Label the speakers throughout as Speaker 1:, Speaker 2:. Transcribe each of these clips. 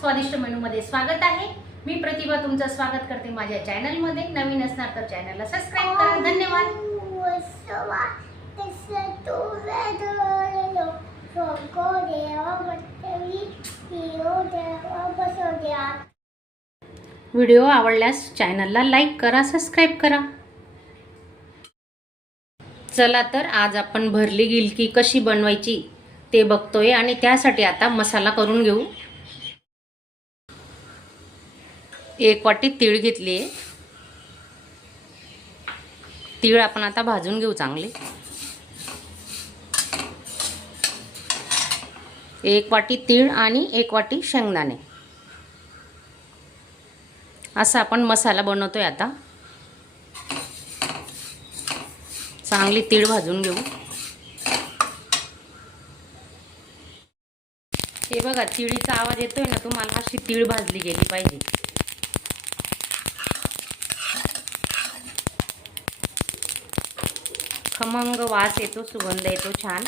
Speaker 1: स्वादिष्ट मेनूमध्ये स्वागत आहे. मी प्रतिभा तुमचं स्वागत करते माझ्या चॅनलमध्ये. नवीन असणार तर चॅनलला सबस्क्राईब करा. धन्यवाद. व्हिडिओ आवडल्यास चॅनलला लाईक करा सबस्क्राईब करा. चला तर आज आपण भरली गिलकी कशी बनवायची ते बघतोय आणि त्यासाठी आता मसाला करून घेऊ. एक वाटी तीळ घेतली. आहे तीळ आपण आता भाजून घेऊ चांगले. एक वाटी तीळ आणि एक वाटी शेंगदाणे. असा आपण मसाला बनवतोय आता. चांगली तीळ भाजून घेऊ. हे बघा तिळीचा आवाज येतोय ना तुम्हाला अशी तीळ भाजली गेली पाहिजे. खमंग वास येतो सुगंध येतो छान.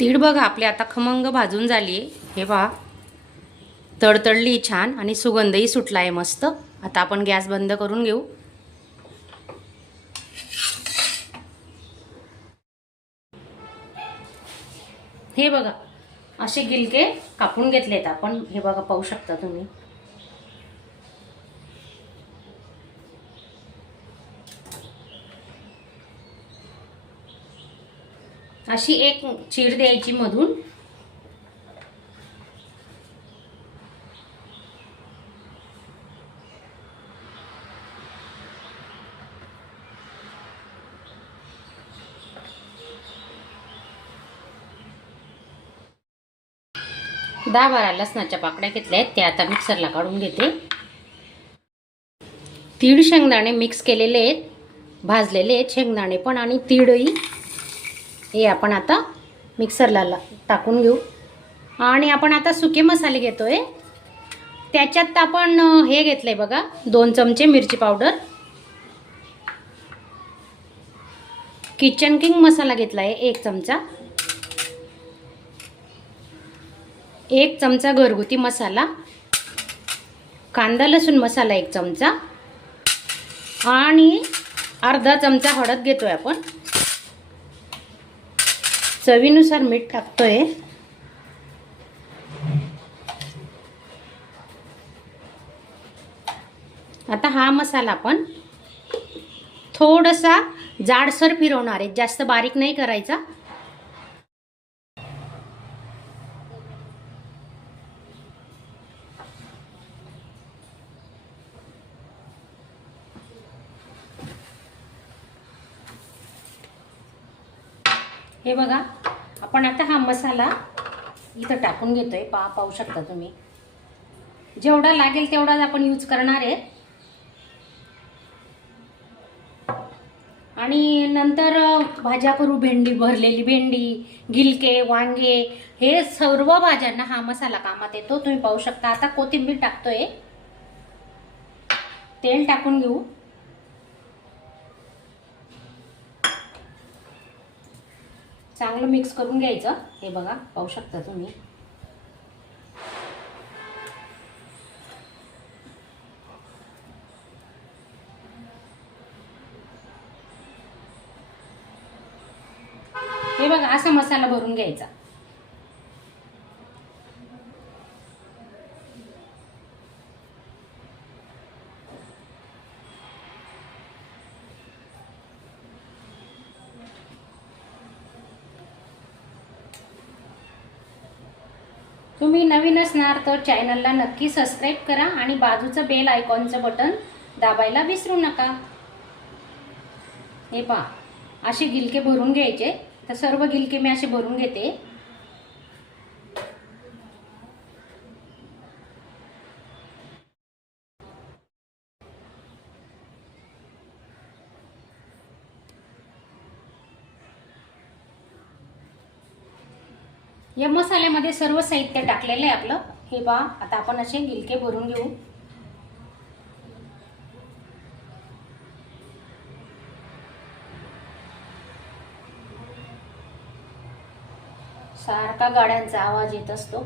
Speaker 1: तीळ बघा आपली आता खमंग भाजून झाली आहे. हे पहा. तडतडली छान आणि सुगंधही सुटला आहे मस्त. आता आपण गॅस बंद करून घेऊ. हे बघा असे गिलके कापून घेतलेत आपण. हे बघा पाहू शकता तुम्ही. अशी एक चीर द्यायची मधून. दहा बारा लसणाच्या पाकड्या घेतल्या आहेत त्या आता मिक्सरला काढून घेते. तीळ शेंगदाणे मिक्स केलेले आहेत भाजलेले आहेत शेंगदाणे पण आणि तीळही. हे आपण आता मिक्सरला ला- टाकून घेऊ. आणि आपण आता सुके मसाले घेतो आहे त्याच्यात आपण हे हे आहे बघा दोन चमचे मिरची पावडर. किचन किंग मसाला घेतला आहे एक चमचा. एक चमचा घरगुती मसाला. कांदा लसूण मसाला एक चमचा. आणि अर्धा चमचा हळद घेतो आहे आपण. चवीनुसार मीठ टाकतोय. आता हा मसाला आपण थोडासा जाडसर फिरवणार आहे. जास्त बारीक नाही करायचा. हे बघा. आपण आता हा मसाला इथं टाकून घेतोय. पा पाहू शकता तुम्ही. जेवढा लागेल तेवढाच आपण यूज करणार आहे. आणि नंतर भाज्या करू भेंडी भरलेली भेंडी गिलके वांगे हे सर्व भाज्यांना हा मसाला कामात येतो. तुम्ही पाहू शकता. आता कोथिंबीर टाकतोय. तेल टाकून घेऊ. चांगलं मिक्स करून घ्यायचं. हे बघा पाहू शकता तुम्ही. हे बघा असा मसाला भरून घ्यायचा. तुम्ही नवीन असणार तर चॅनलला नक्की सबस्क्राईब करा आणि बाजूचं बेल आयकॉनचं बटन दाबायला विसरू नका. हे पहा असे गिलके भरून घ्यायचे. तर सर्व गिलके मी असे भरून घेते. या मसाल्यामध्ये सर्व साहित्य टाकलेलं आहे आपलं. हे बा आता आपण असे गिलके भरून घेऊ. सारखा गाड्यांचा आवाज येत असतो.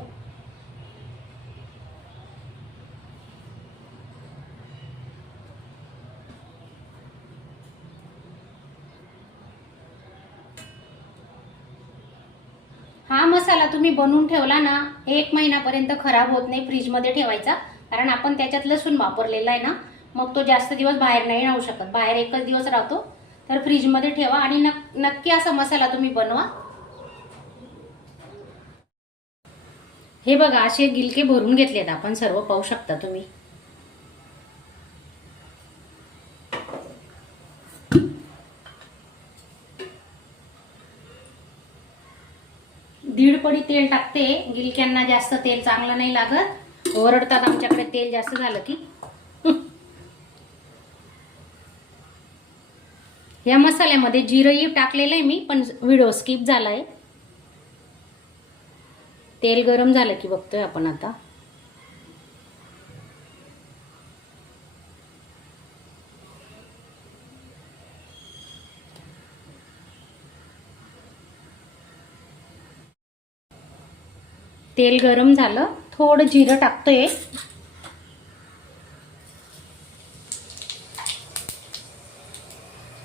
Speaker 1: मसाला तुम्ही बनवून ठेवला ना एक महिनापर्यंत खराब होत नाही फ्रीजमध्ये ठेवायचा. कारण आपण त्याच्यात लसूण वापरलेला आहे ना मग तो जास्त दिवस बाहेर नाही राहू शकत. बाहेर एकच दिवस राहतो. तर फ्रीजमध्ये ठेवा आणि नक- नक्की असा मसाला तुम्ही बनवा. हे बघा असे गिलके भरून घेतलेत आपण सर्व पाहू शकता तुम्ही. दीड पडी तेल टाकते. गिलक्यांना जास्त तेल चांगलं नाही लागत. ओरडतात आमच्याकडे तेल जास्त झालं की. या मसाल्यामध्ये जिरंही टाकलेलं आहे मी पण व्हिडिओ स्किप झालाय. तेल गरम झालं की बघतोय आपण आता. तेल गरम झालं. थोडं जिरं टाकतोय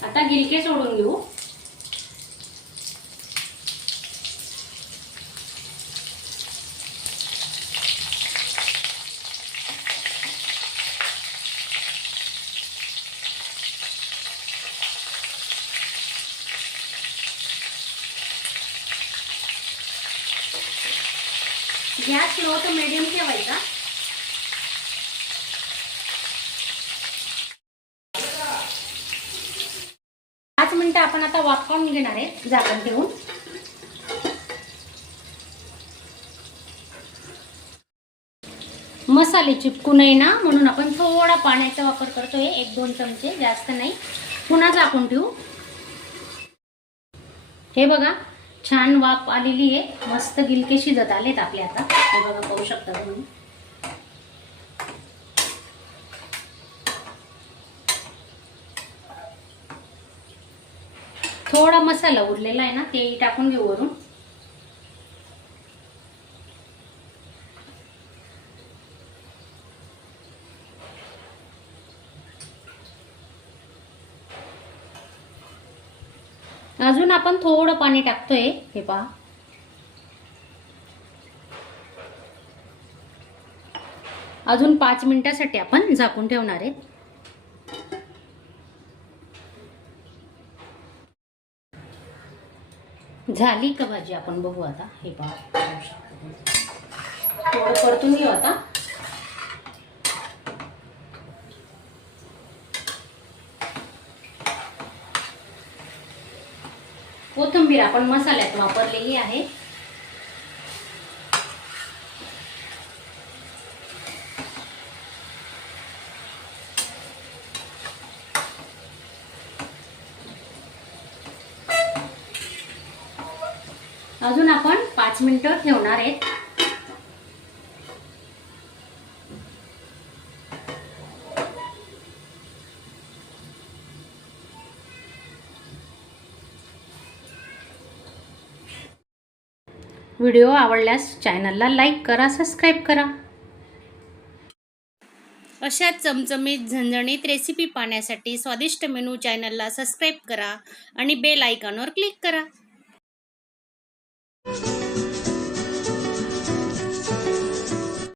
Speaker 1: आता गिलके सोडून घेऊ गॅस लो तर मिडियम ठेवायचा. पाच मिनटं आपण आता वाफवून घेणार आहे झाकण ठेवून. मसाले चिपकू नये ना म्हणून आपण थोडा पाण्याचा वापर करतोय एक दोन चमचे जास्त नाही. पुन्हा झाकून ठेवू. हे बघा छान वाफ आलेली आहे. मस्त गिलके शिजत आलेत आपले आता. हे बघा पाहू शकता तुम्ही. थोडा मसाला उरलेला आहे ना तेही टाकून घेऊ वरून. अजून आपण थोडं पाणी टाकतोय. हे पहा. अजून पाच मिनिटासाठी आपण झाकून ठेवणार आहे झाली का भाजी? आपण बघू आता. हे पहा. थोडं परतून घेऊ आता. कोथिंबीर आपण मसाल्यात वापरलेली आहे. अजून आपण पाच मिनिटं ठेवणार आहेत. व्हिडिओ आवडल्यास चॅनलला लाईक करा सबस्क्राईब करा. अशा चमचमीत झणझणीत रेसिपी पाहण्यासाठी स्वादिष्ट मेनू चॅनलला सबस्क्राईब करा आणि बेल आयकॉनवर क्लिक करा.